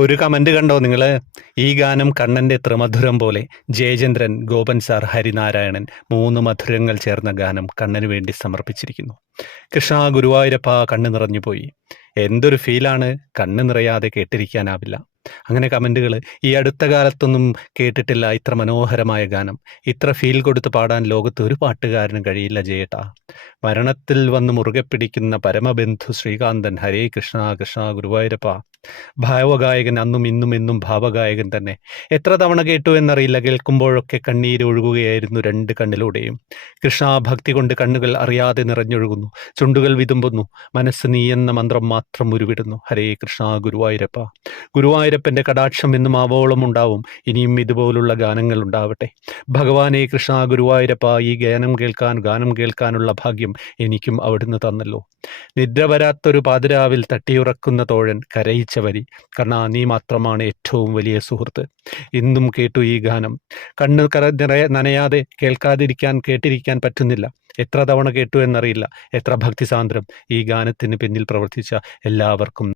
ഒരു കമന്റ് കണ്ടോ നിങ്ങൾ ഈ ഗാനം കണ്ണന്റെ ത്രിമധുരം പോലെ ജയചന്ദ്രൻ ഗോപൻ സാർ ഹരിനാരായണൻ മൂന്ന് മധുരങ്ങൾ ചേർന്ന ഗാനം കണ്ണന് വേണ്ടി സമർപ്പിച്ചിരിക്കുന്നു. കൃഷ്ണ ഗുരുവായൂരപ്പ കണ്ണ് നിറഞ്ഞുപോയി എന്തൊരു ഫീലാണ് കണ്ണ് നിറയാതെ കേട്ടിരിക്കാനാവില്ല. അങ്ങനെ കമന്റുകൾ ഈ അടുത്ത കാലത്തൊന്നും കേട്ടിട്ടില്ല ഇത്ര മനോഹരമായ ഗാനം. ഇത്ര ഫീൽ കൊടുത്ത് പാടാൻ ലോകത്ത് ഒരു പാട്ടുകാരനും കഴിയില്ല ജയേട്ടാ. മരണത്തിൽ വന്ന് മുറുകെ പിടിക്കുന്ന പരമബന്ധു ശ്രീകാന്തൻ ഹരേ കൃഷ്ണ കൃഷ്ണ ഗുരുവായൂരപ്പ. ഭാവഗായകൻ അന്നും ഇന്നും എന്നും ഭാവഗായകൻ തന്നെ. എത്ര തവണ കേട്ടു എന്നറിയില്ല കേൾക്കുമ്പോഴൊക്കെ കണ്ണീർ ഒഴുകുകയായിരുന്നു രണ്ട് കണ്ണിലൂടെയും. കൃഷ്ണ ഭക്തി കൊണ്ട് കണ്ണുകൾ അറിയാതെ നിറഞ്ഞൊഴുകുന്നു ചുണ്ടുകൾ വിതുമ്പുന്നു മനസ്സ് നീ എന്ന മന്ത്രം മാത്രം ഉരുവിടുന്നു. ഹരേ കൃഷ്ണ ഗുരുവായൂരപ്പ. ഗുരുവായൂരപ്പന്റെ കടാക്ഷം എന്നും ആവോളം ഉണ്ടാവും ഇനിയും ഇതുപോലുള്ള ഗാനങ്ങൾ ഉണ്ടാവട്ടെ. ഭഗവാനെ കൃഷ്ണ ഗുരുവായൂരപ്പ ഈ ഗാനം കേൾക്കാൻ ഗാനം കേൾക്കാനുള്ള ഭാഗ്യം എനിക്കും അവിടുന്ന് തന്നല്ലോ. നിദ്ര വരാത്തൊരു പാതിരാവിൽ തട്ടിയുറക്കുന്ന തോഴൻ കരയിച്ച വരി നീ മാത്രമാണ് ഏറ്റവും വലിയ സുഹൃത്ത്. ഇന്നും കേട്ടു ഈ ഗാനം. കണ്ണ് കര നിറയെ നനയാതെ കേൾക്കാതിരിക്കാൻ കേട്ടിരിക്കാൻ പറ്റുന്നില്ല. എത്ര തവണ കേട്ടു എന്നറിയില്ല. എത്ര ഭക്തിസാന്ദ്രം ഈ ഗാനത്തിന് പിന്നിൽ പ്രവർത്തിച്ച എല്ലാവർക്കും